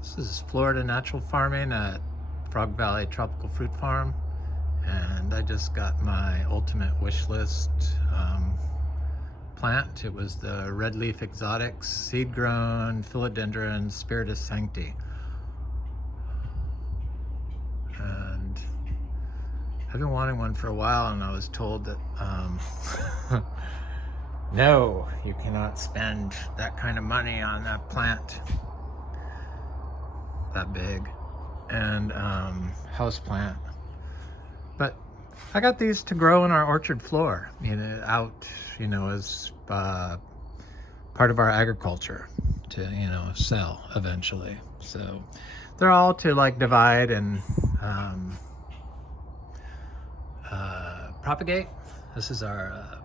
This is Florida Natural Farming at Frog Valley Tropical Fruit Farm, and I just got my ultimate wish list plant. It was the Redleaf Exotics seed-grown Philodendron Spiritus Sancti, and I've been wanting one for a while, and I was told that no, you cannot spend that kind of money on that plant that big, and house plant. But I got these to grow in our orchard floor, as part of our agriculture to sell eventually. So they're all to like divide and propagate. This is our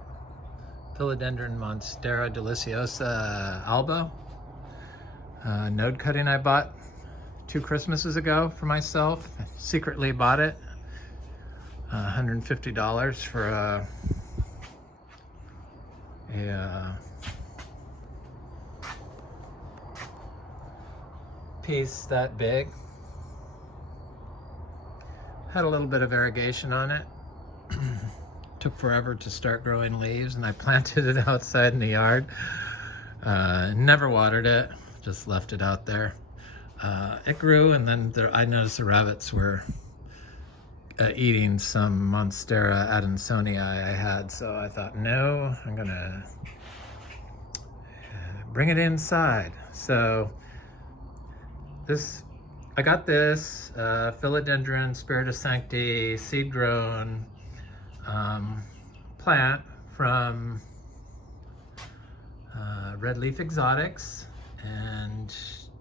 Philodendron Monstera Deliciosa alba node cutting I bought 2 Christmases ago for myself. I secretly bought it, $150 for a piece that big. Had a little bit of irrigation on it. Took forever to start growing leaves, and I planted it outside in the yard. Never watered it, just left it out there. It grew, and then I noticed the rabbits were eating some Monstera Adansonii I had, so I thought, no, I'm gonna bring it inside. So I got this Philodendron Spiritus Sancti seed-grown plant from Redleaf Exotics, and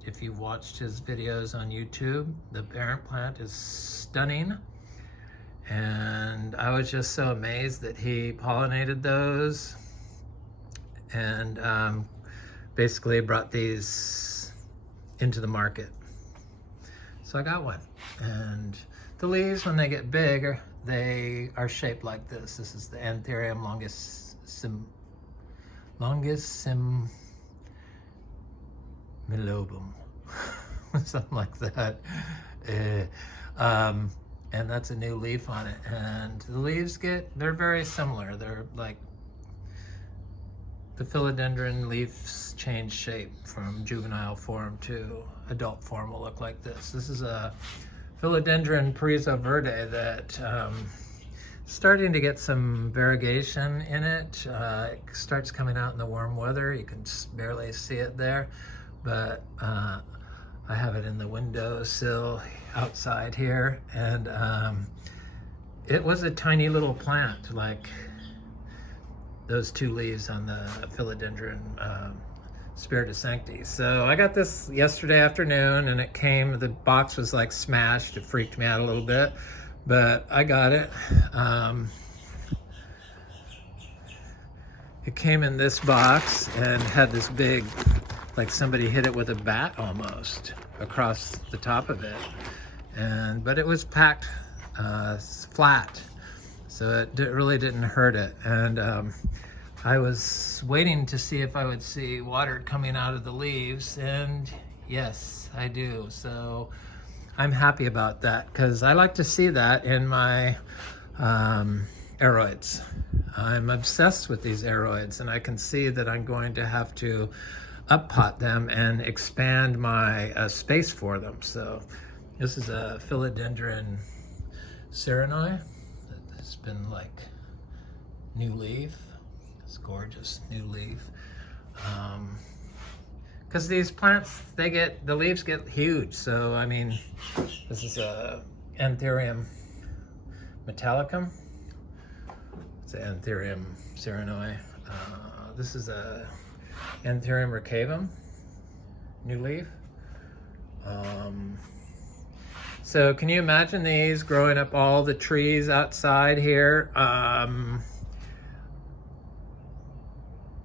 if you've watched his videos on YouTube, the parent plant is stunning, and I was just so amazed that he pollinated those and basically brought these into the market. So I got one, and the leaves, when they get big, they are shaped like this. This is the Anthurium longissimilobium, something like that. And that's a new leaf on it. And the leaves they're very similar. They're like, the philodendron leaves change shape from juvenile form to adult form will look like this. This is a Philodendron Perizo Verde that starting to get some variegation in it. It starts coming out in the warm weather. You can barely see it there, but I have it in the windowsill outside here, and it was a tiny little plant, like those 2 leaves on the Philodendron Spiritus Sancti. So I got this yesterday afternoon, and the box was like smashed. It freaked me out a little bit, but I got it. It came in this box and had this big, like somebody hit it with a bat almost across the top of it, but it was packed flat, so it really didn't hurt it. And I was waiting to see if I would see water coming out of the leaves, and yes, I do. So I'm happy about that, because I like to see that in my aroids. I'm obsessed with these aroids, and I can see that I'm going to have to up-pot them and expand my space for them. So this is a Philodendron Esmeraldance that has been like new leaf. It's gorgeous new leaf. Because these plants, the leaves get huge. So I mean, this is a Anthurium metallicum. It's an Anthurium Serenoi. This is a Anthurium recavum, new leaf. So can you imagine these growing up all the trees outside here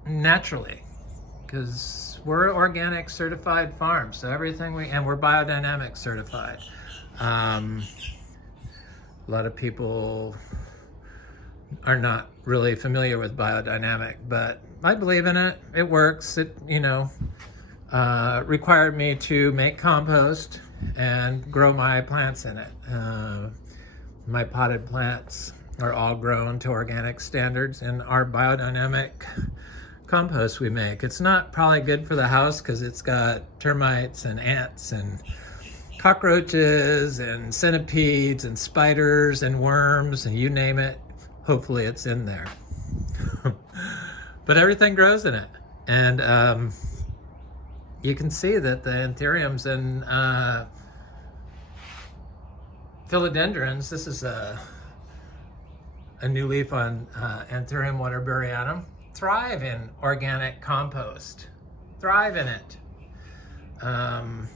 naturally? Because we're organic certified farm, so everything we're biodynamic certified. A lot of people are not really familiar with biodynamic, but I believe in it. It works. required me to make compost and grow my plants in it. My potted plants are all grown to organic standards in our biodynamic compost we make. It's not probably good for the house because it's got termites and ants and cockroaches and centipedes and spiders and worms and you name it. Hopefully it's in there. But everything grows in it. And you can see that the Anthuriums and Philodendrons, this is a new leaf on Anthurium waterburyanum, thrive in organic compost. Thrive in it.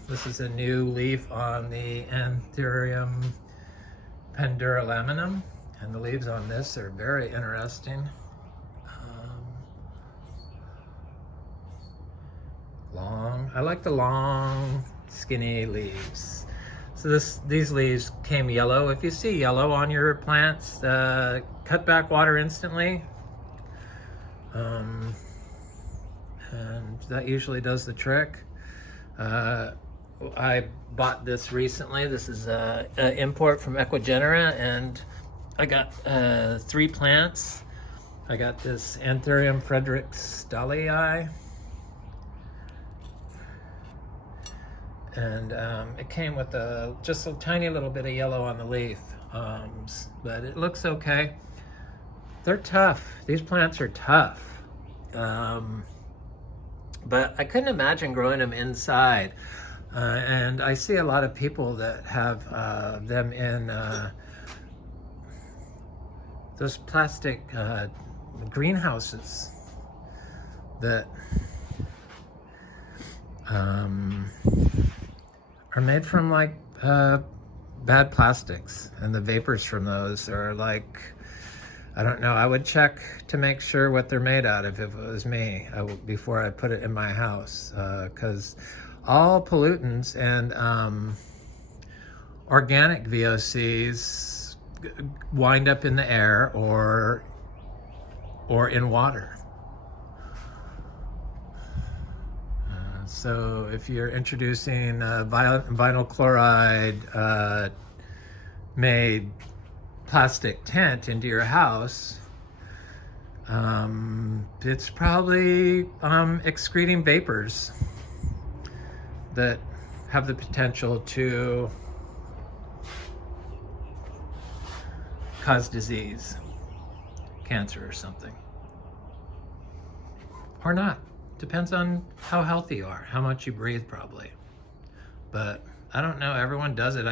This is a new leaf on the Anthurium penduralaminum, and the leaves on this are very interesting. I like the long, skinny leaves. So these leaves came yellow. If you see yellow on your plants, cut back water instantly. And that usually does the trick. I bought this recently. This is an import from Equigenera, and I got 3 plants. I got this Anthurium Fredericksdalii. And it came with just a tiny little bit of yellow on the leaf, but it looks okay. They're tough. These plants are tough. But I couldn't imagine growing them inside. And I see a lot of people that have them in those plastic greenhouses that are made from like bad plastics, and the vapors from those are like, I don't know, I would check to make sure what they're made out of if it was me before I put it in my house, because all pollutants and organic VOCs wind up in the air or in water. So if you're introducing vinyl chloride made plastic tent into your house, it's probably excreting vapors that have the potential to cause disease, cancer or something, or not. Depends on how healthy you are, how much you breathe probably. But I don't know, everyone does it.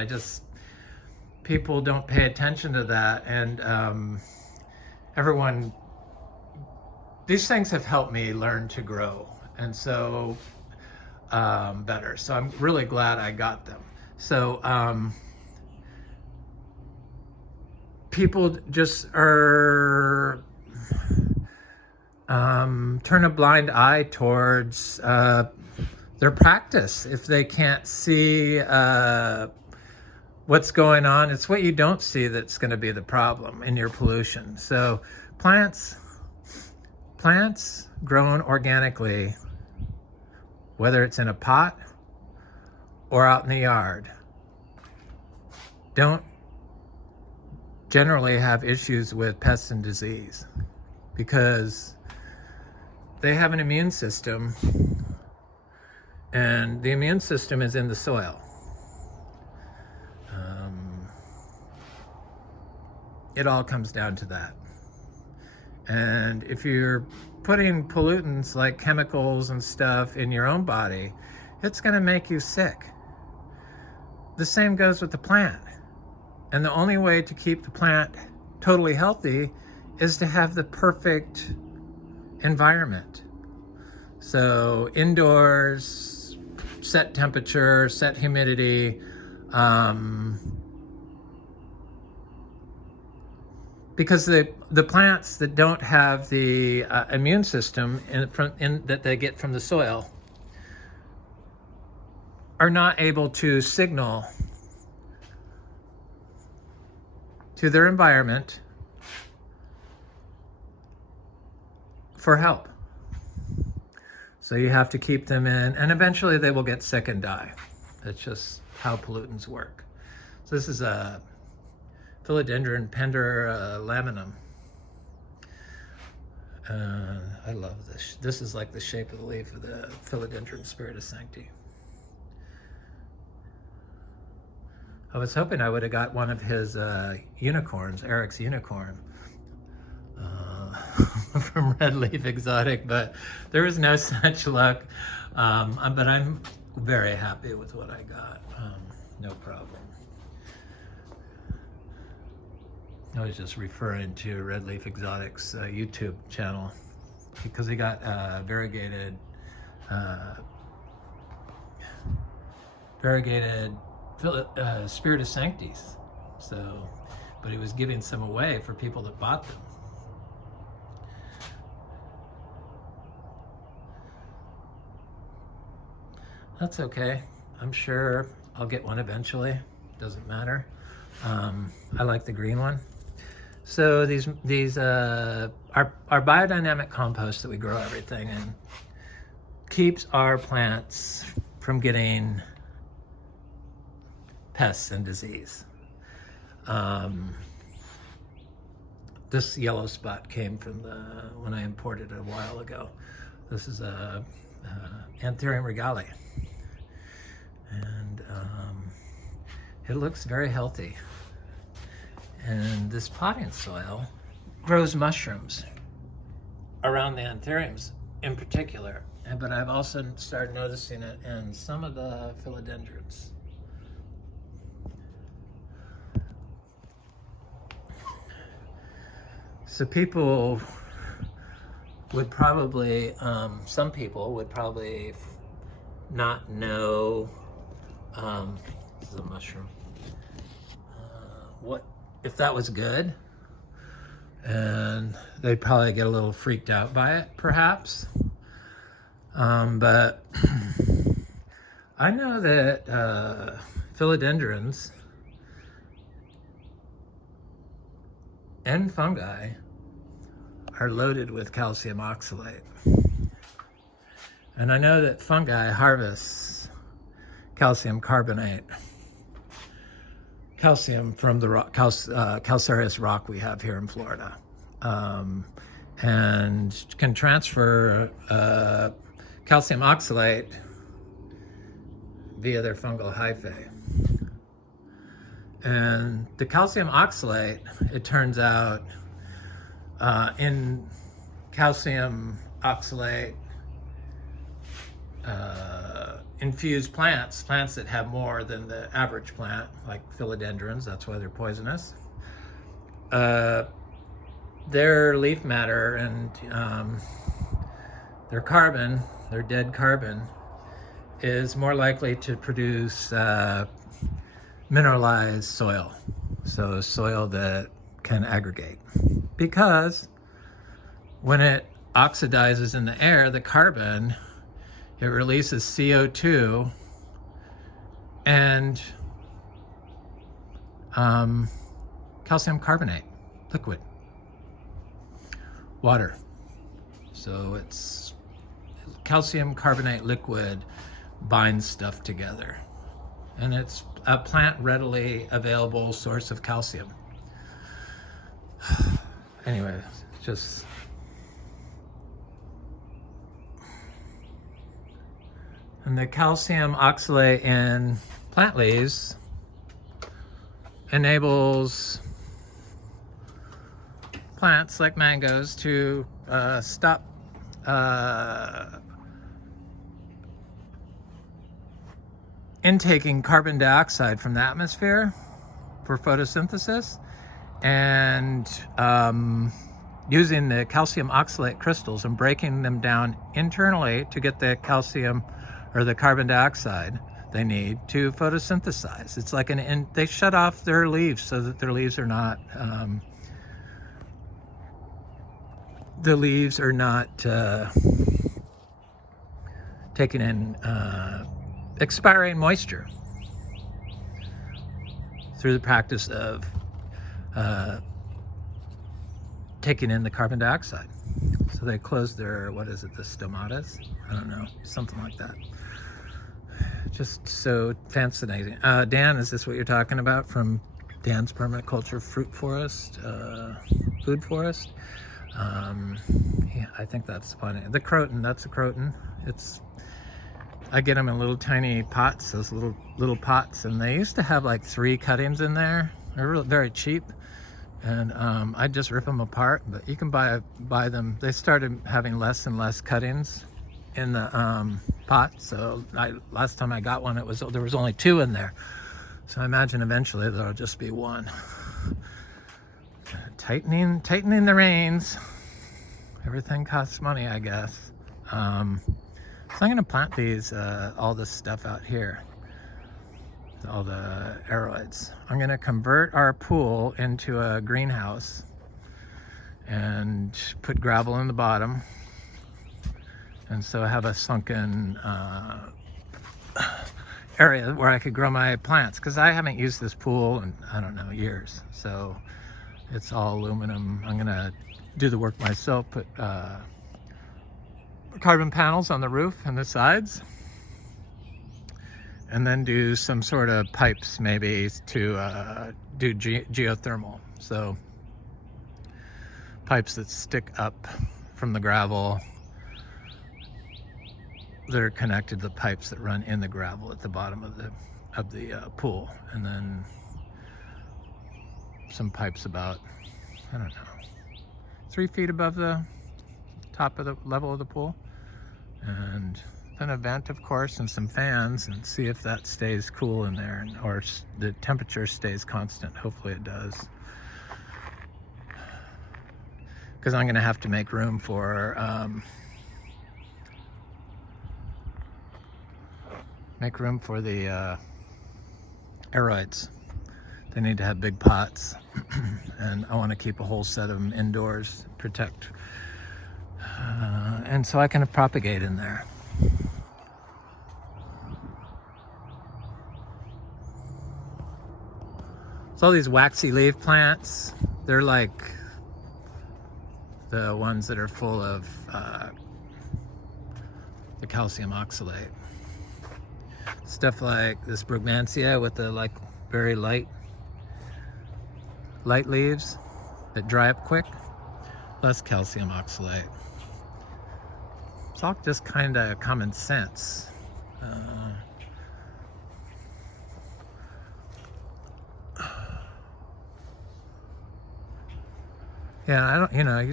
People don't pay attention to that, and these things have helped me learn to grow, and so better. So I'm really glad I got them. So people just are turn a blind eye towards their practice if they can't see what's going on. It's what you don't see that's going to be the problem in your pollution. So plants grown organically, whether it's in a pot or out in the yard, don't generally have issues with pests and disease, because they have an immune system, and the immune system is in the soil. It all comes down to that. And if you're putting pollutants like chemicals and stuff in your own body, it's going to make you sick. The same goes with the plant. And the only way to keep the plant totally healthy is to have the perfect environment. So indoors, set temperature, set humidity, because the plants that don't have the immune system that they get from the soil are not able to signal to their environment for help. So you have to keep them in, and eventually they will get sick and die. That's just how pollutants work. So this is a Philodendron laminum. I love this. This is like the shape of the leaf of the Philodendron Spiritus Sancti. I was hoping I would have got one of his unicorns, Eric's unicorn, from Redleaf Exotic, but there was no such luck. But I'm very happy with what I got. No problem. I was just referring to Redleaf Exotic's YouTube channel because he got variegated Spiritus Sanctis. So, but he was giving some away for people that bought them. That's okay. I'm sure I'll get one eventually. Doesn't matter. I like the green one. So these our biodynamic compost that we grow everything in keeps our plants from getting pests and disease. This yellow spot came from when I imported it a while ago. This is a Anthurium regale, and it looks very healthy. And this potting soil grows mushrooms around the anthuriums in particular, but I've also started noticing it in some of the philodendrons. So people would probably, some people would probably not know, this is a mushroom, what if that was good, and they'd probably get a little freaked out by it, perhaps. But I know that philodendrons and fungi are loaded with calcium oxalate. And I know that fungi harvest calcium carbonate, calcium from the rock, calcareous rock we have here in Florida, and can transfer calcium oxalate via their fungal hyphae. And the calcium oxalate, it turns out, in calcium oxalate infused plants that have more than the average plant, like philodendrons, that's why they're poisonous, their leaf matter and their carbon, their dead carbon, is more likely to produce mineralized soil, so soil that can aggregate. Because when it oxidizes in the air, the carbon, it releases CO2 and calcium carbonate, liquid, water. So it's calcium carbonate liquid binds stuff together. And it's a plant readily available source of calcium. Anyway, just and the calcium oxalate in plant leaves enables plants like mangoes to stop intaking carbon dioxide from the atmosphere for photosynthesis, and using the calcium oxalate crystals and breaking them down internally to get the calcium or the carbon dioxide they need to photosynthesize. It's like they shut off their leaves so that their leaves are not taking in expiring moisture through the practice of taking in the carbon dioxide. So they closed their, what is it, the stomatas? I don't know, something like that. Just so fascinating. Dan, is this what you're talking about from Dan's Permaculture Fruit Forest, Food Forest? Yeah, I think that's funny. The croton, that's a croton. I get them in little tiny pots, those little pots, and they used to have like 3 cuttings in there. They're very cheap, and I just rip them apart. But you can buy them. They started having less and less cuttings in the pot. So last time I got one, there was only 2 in there. So I imagine eventually there'll just be 1. Tightening the reins. Everything costs money, I guess. So I'm gonna plant these, all this stuff out here, all the aroids. I'm gonna convert our pool into a greenhouse and put gravel in the bottom. And so I have a sunken area where I could grow my plants, because I haven't used this pool in, I don't know, years. So it's all aluminum. I'm gonna do the work myself, put carbon panels on the roof and the sides, and then do some sort of pipes maybe to do geothermal. So pipes that stick up from the gravel that are connected to the pipes that run in the gravel at the bottom of the pool, and then some pipes about, I don't know, 3 feet above the top of the level of the pool, and then a vent, of course, and some fans, and see if that stays cool in there, or the temperature stays constant. Hopefully it does, because I'm gonna have to make room for the aroids. They need to have big pots, and I want to keep a whole set of them indoors, protect, and so I can propagate in there. So all these waxy leaf plants, they're like the ones that are full of the calcium oxalate. Stuff like this Brugmansia with the like very light leaves that dry up quick, less calcium oxalate. It's all just kind of common sense. Yeah,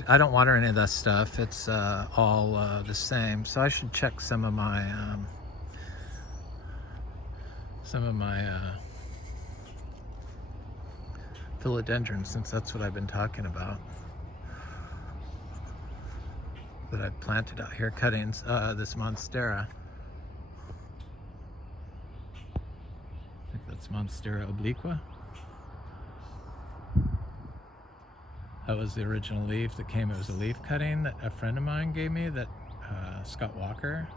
I don't water any of that stuff. It's all the same. So I should check some of my philodendrons, since that's what I've been talking about, that I've planted out here, cuttings. This Monstera, I think that's Monstera Obliqua. That was the original leaf that came. It was a leaf cutting that a friend of mine gave me, that Scott Walker,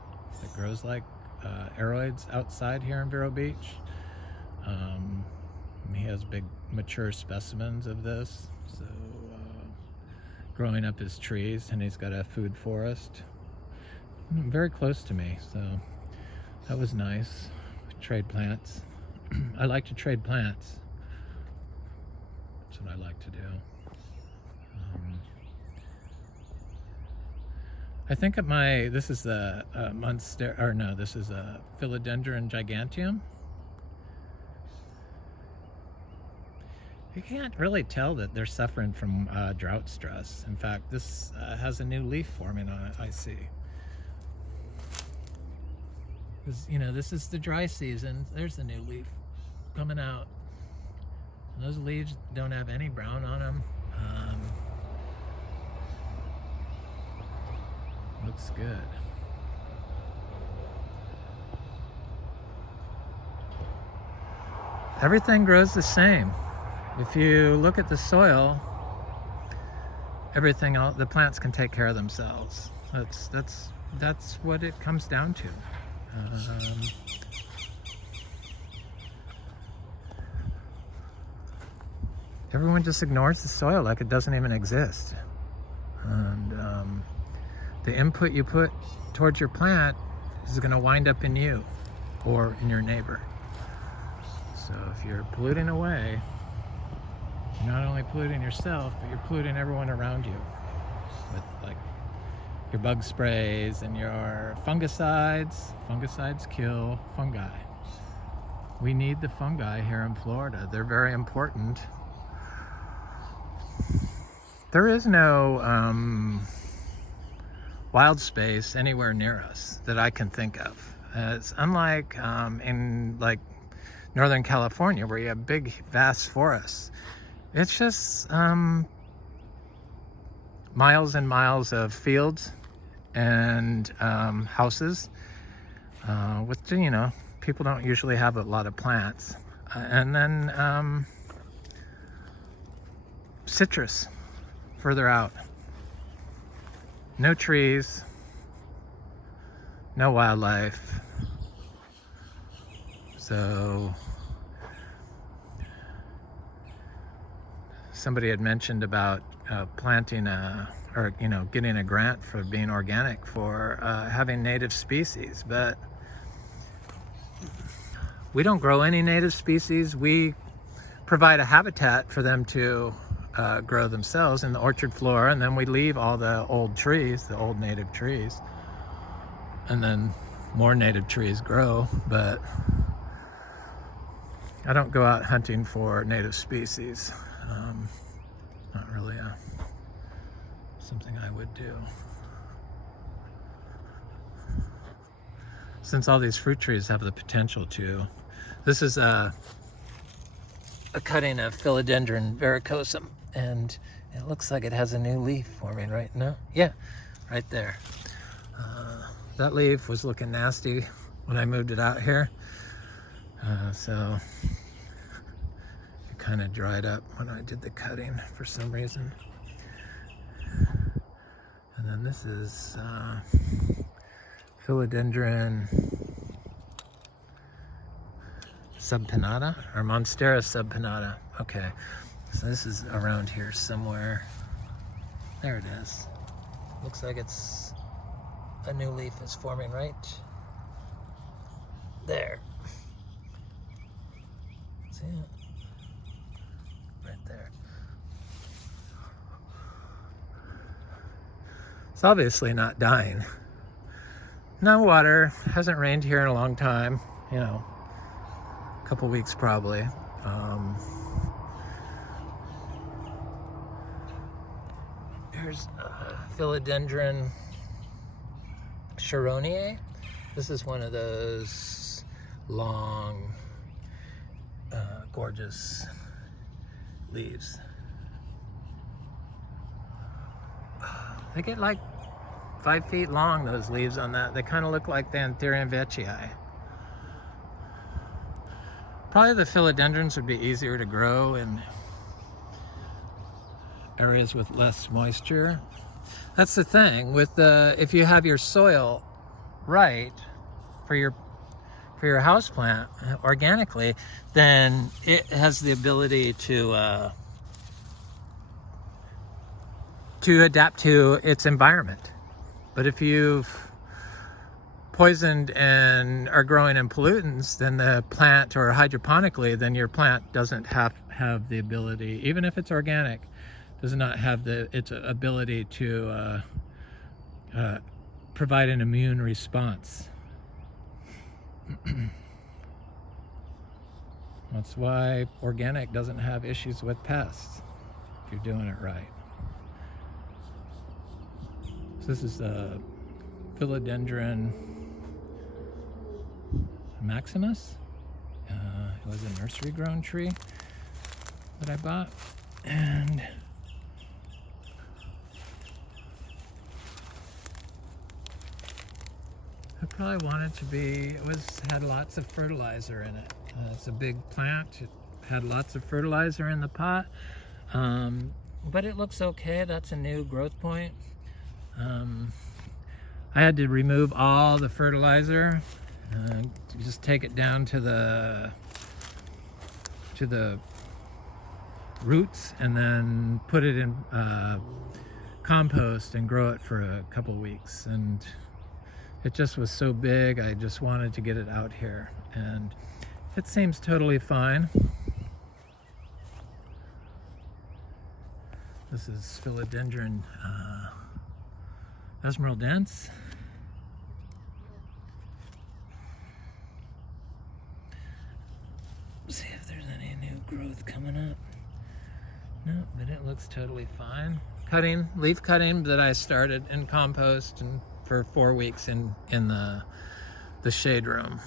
that grows like aroids outside here in Vero Beach. He has big mature specimens of this, so growing up his trees, and he's got a food forest very close to me, so that was nice. Trade plants. I like to trade plants. That's what I like to do. I think this is the Monstera, or no, this is a Philodendron giganteum. You can't really tell that they're suffering from drought stress. In fact, this has a new leaf forming on it, I see. This is the dry season. There's the new leaf coming out. And those leaves don't have any brown on them. Looks good. Everything grows the same. If you look at the soil, the plants can take care of themselves. That's what it comes down to. Everyone just ignores the soil like it doesn't even exist. And the input you put towards your plant is going to wind up in you or in your neighbor. So if you're polluting away, you're not only polluting yourself, but you're polluting everyone around you with like your bug sprays and your fungicides. Fungicides kill fungi. We need the fungi here in Florida. They're very important. There is no wild space anywhere near us that I can think of. It's unlike in like Northern California, where you have big, vast forests. It's just miles and miles of fields and houses with, you know, people don't usually have a lot of plants. And then citrus further out. No trees, no wildlife. So somebody had mentioned about planting or you know, getting a grant for being organic for having native species, but we don't grow any native species. We provide a habitat for them to grow themselves in the orchard floor, and then we leave all the old trees, the old native trees, and then more native trees grow. But I don't go out hunting for native species. Not really something I would do. Since all these fruit trees have the potential to. This is a cutting of Philodendron verrucosum, and it looks like it has a new leaf forming right now. Yeah, right there. That leaf was looking nasty when I moved it out here. So it kind of dried up when I did the cutting for some reason. And then this is Philodendron subpinnata, or Monstera subpinnata. Okay, so this is around here somewhere. There it is. Looks like it's a new leaf is forming right there. See it? Right there. It's obviously not dying. No water. Hasn't rained here in a long time. You know, a couple weeks probably. Here's Philodendron Charonier. This is one of those long, gorgeous leaves. They get like 5 feet long, those leaves on that. They kind of look like the Anthurium veitchii. Probably the philodendrons would be easier to grow in areas with less moisture. That's the thing with the, if you have your soil right for your houseplant organically, then it has the ability to adapt to its environment. But if you've poisoned and are growing in pollutants, then the plant, or hydroponically, then your plant doesn't have the ability, even if it's organic, does not have its ability to provide an immune response. That's why organic doesn't have issues with pests, if you're doing it right. So this is a Philodendron Maximus. It was a nursery grown tree that I bought, and I probably wanted to be, had lots of fertilizer in it. It's a big plant. It had lots of fertilizer in the pot, but it looks okay. That's a new growth point. I had to remove all the fertilizer, just take it down to the roots, and then put it in compost and grow it for a couple weeks, and it just was so big I just wanted to get it out here, and it seems totally fine. This is Philodendron Esmeraldance. See if there's any new growth coming up. No, but it looks totally fine. Leaf cutting that I started in compost and for 4 weeks in the shade room.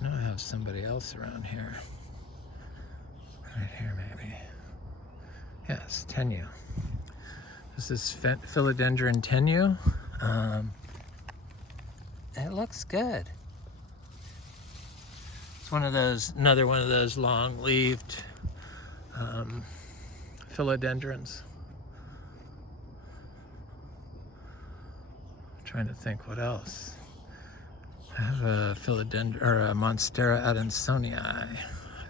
I know I have somebody else around here. Right here, maybe. Yes, tenue. This is Philodendron tenue. It looks good. It's another one of those long-leaved philodendrons. I'm trying to think what else. I have a philodendron or a Monstera Adansonii, I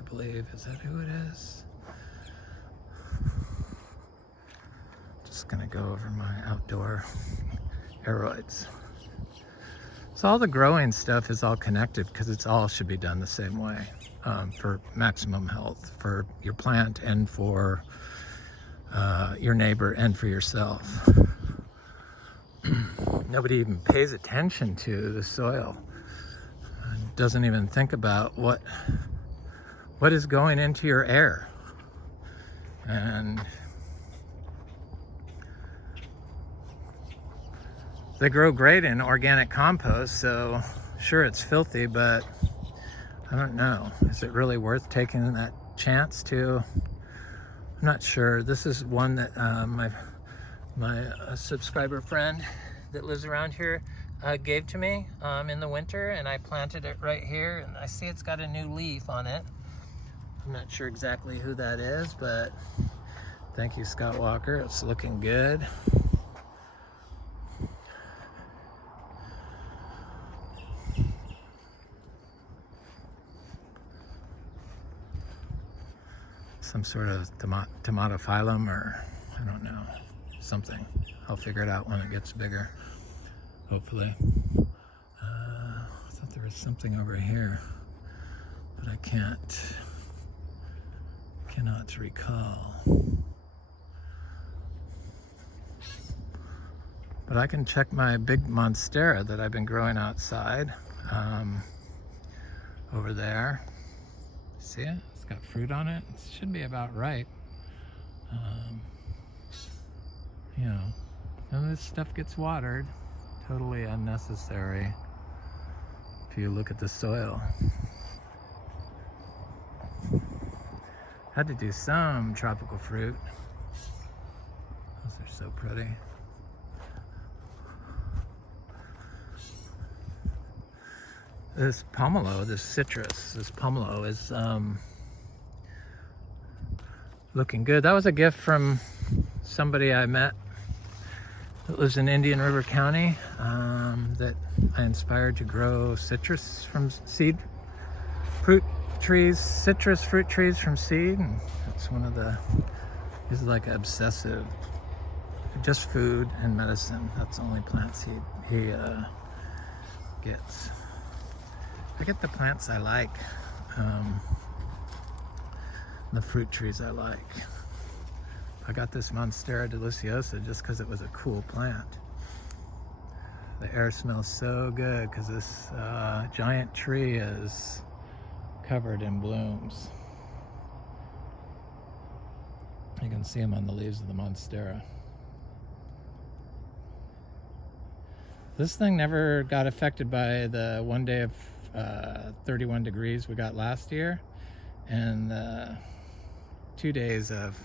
believe. Is that who it is? Just gonna go over my outdoor aroids. So all the growing stuff is all connected because it's all should be done the same way for maximum health for your plant and for your neighbor and for yourself. Nobody even pays attention to the soil. Doesn't even think about what is going into your air. And they grow great in organic compost, so sure it's filthy, but I don't know. Is it really worth taking that chance to? I'm not sure. This is one that my subscriber friend that lives around here gave to me in the winter, and I planted it right here, and I see it's got a new leaf on it. I'm not sure exactly who that is, but thank you, Scott Walker. It's looking good. Some sort of tomatophyllum, or I don't know, something. I'll figure it out when it gets bigger, hopefully. I thought there was something over here, but I cannot recall. But I can check my big Monstera that I've been growing outside over there. See it? It's got fruit on it. It should be about right. You know, none of this stuff gets watered. Totally unnecessary if you look at the soil. Had to do some tropical fruit. Those are so pretty. This pomelo, this pomelo is looking good. That was a gift from somebody I met that lives in Indian River County that I inspired to grow citrus from seed, citrus fruit trees from seed, and that's one of the, he's like obsessive, just food and medicine. That's the only plants he gets. I get the plants I like, the fruit trees I like. I got this Monstera Deliciosa just because it was a cool plant. The air smells so good because this giant tree is covered in blooms. You can see them on the leaves of the Monstera. This thing never got affected by the one day of 31 degrees we got last year, and 2 days of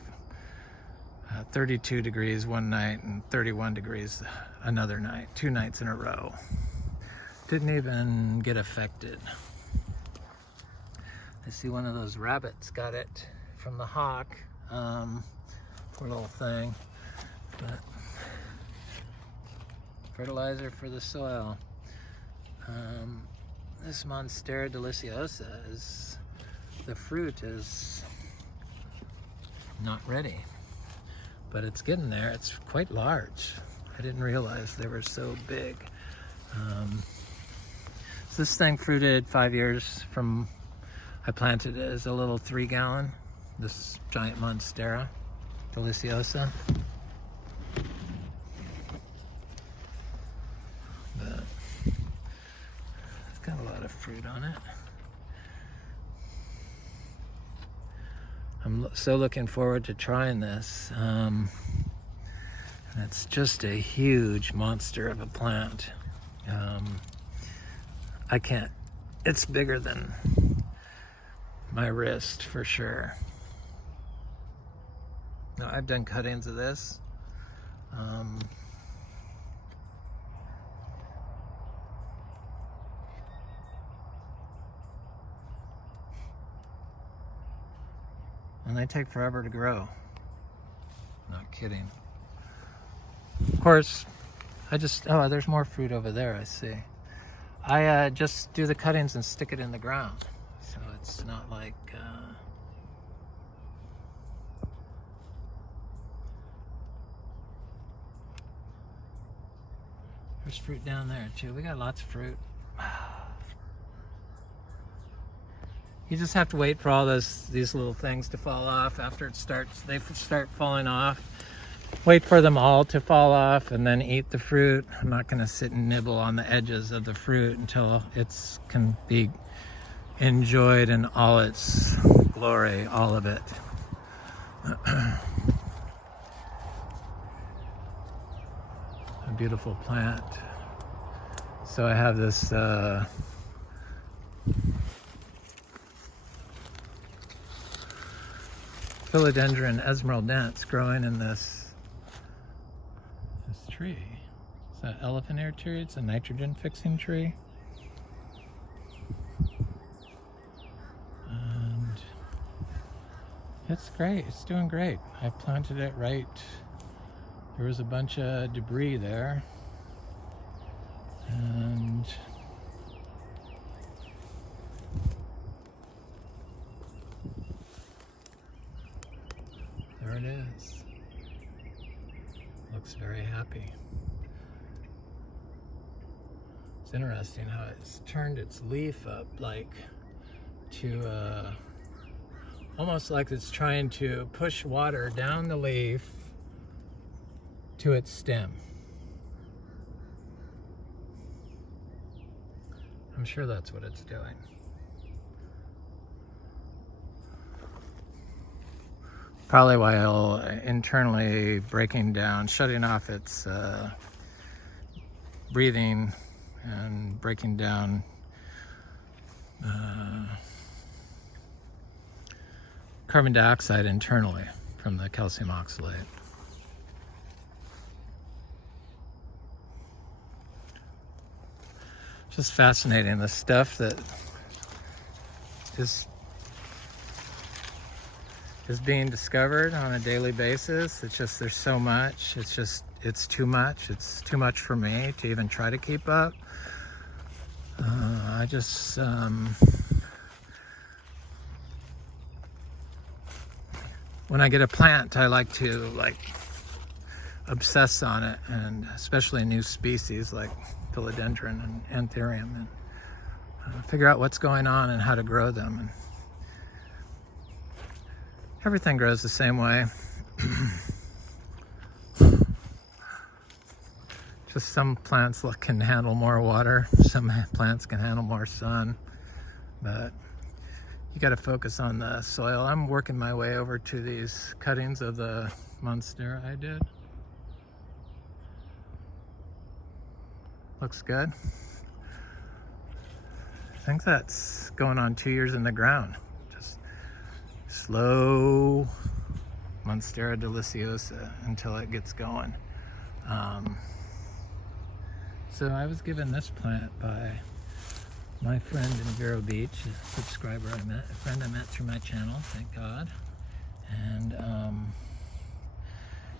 32 degrees one night and 31 degrees another night. 2 nights in a row. Didn't even get affected. I see one of those rabbits got it from the hawk. Poor little thing. But fertilizer for the soil. This Monstera Deliciosa is, the fruit is not ready, but it's getting there. It's quite large. I didn't realize they were so big. So this thing fruited 5 years from I planted it as a little 3-gallon. This giant Monstera Deliciosa. But it's got a lot of fruit on it. I'm so looking forward to trying this. And it's just a huge monster of a plant. I can't, it's bigger than my wrist for sure. Now, I've done cuttings of this. And they take forever to grow. Not kidding. Of course, oh, there's more fruit over there, I see. I just do the cuttings and stick it in the ground. So it's not like, there's fruit down there too. We got lots of fruit. You just have to wait for all these little things to fall off. After they start falling off. Wait for them all to fall off and then eat the fruit. I'm not going to sit and nibble on the edges of the fruit until it can be enjoyed in all its glory, all of it. A beautiful plant. So I have this Philodendron Esmeraldance growing in this tree. Is that elephant ear tree? It's a nitrogen fixing tree. And it's great. It's doing great. I planted it right. There was a bunch of debris there. And there it is. Looks very happy. It's interesting how it's turned its leaf up like to almost like it's trying to push water down the leaf to its stem. I'm sure that's what it's doing. Probably while internally breaking down, shutting off its breathing and breaking down carbon dioxide internally from the calcium oxalate. Just fascinating, the stuff that is being discovered on a daily basis. It's just, there's so much. It's too much. It's too much for me to even try to keep up. I just, when I get a plant, I like to obsess on it, and especially new species like Philodendron and Anthurium, and figure out what's going on and how to grow them. And everything grows the same way. Just some plants can handle more water, some plants can handle more sun, but you got to focus on the soil. I'm working my way over to these cuttings of the Monstera I did. Looks good. I think that's going on 2 years in the ground. Just slow Monstera Deliciosa until it gets going. So I was given this plant by my friend in Vero Beach, a subscriber I met, a friend I met through my channel, thank God. And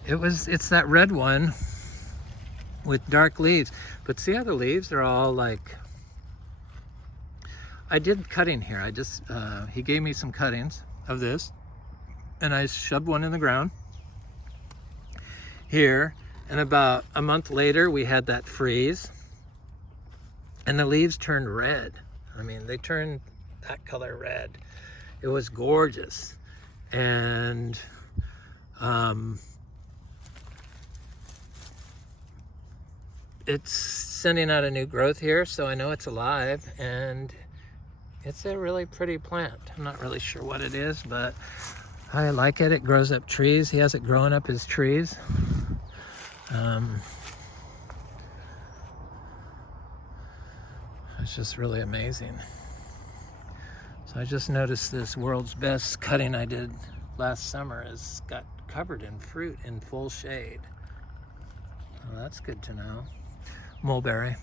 it's that red one with dark leaves. But see how the leaves are all like, I did cutting here. He gave me some cuttings of this. and I shoved one in the ground here, and about a month later we had that freeze and the leaves turned red. I mean, they turned that color red. It was gorgeous. And it's sending out a new growth here, so I know it's alive, and it's a really pretty plant. I'm not really sure what it is, but I like it. It grows up trees. He has it growing up his trees. It's just really amazing. So I just noticed this world's best cutting I did last summer has got covered in fruit in full shade. Well, that's good to know. Mulberry.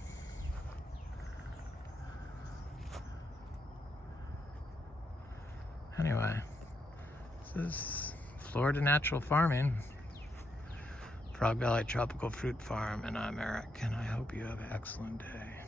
Anyway, this is Florida Natural Farming, Frog Valley Tropical Fruit Farm, and I'm Eric, and I hope you have an excellent day.